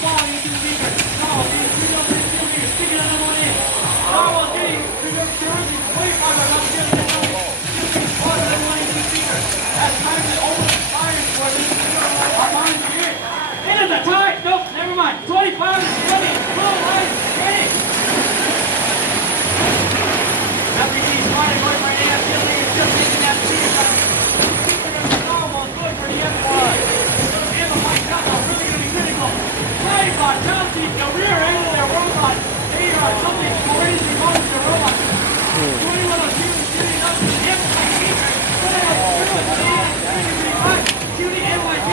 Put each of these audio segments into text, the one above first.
falling into the beaker. Narwhals getting 3 over the steel beaker, sticking another one in. Narwhals getting directly 25 by about getting it going. One another one into the beaker. That's time to over the fires for this. Our time's here. It is a tie. Nope, never mind. 25 is 20. Blue line, ready. FRC Spyder going right now. Steel beaker still taking that beaker. Narwhals going for the F5. TitanBot, Chelsea, the rear end of their robot. They are something already devoted to their robot. 21 of shooting, shooting up to the hip, like Peter. Shooting NYC,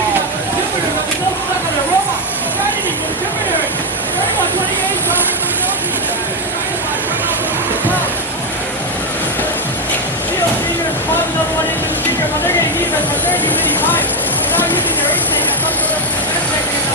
Jupiter, but they're so stuck on their robot. Trinity for Jupiter. 31-28, talking for Chelsea. TitanBot run off the top. Steel Speaker spawns another one into the speaker, but they're getting defense for 30-55. They're not using their ace tank as some sort of defense technique.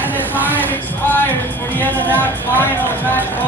And the time expires for the end of that final match.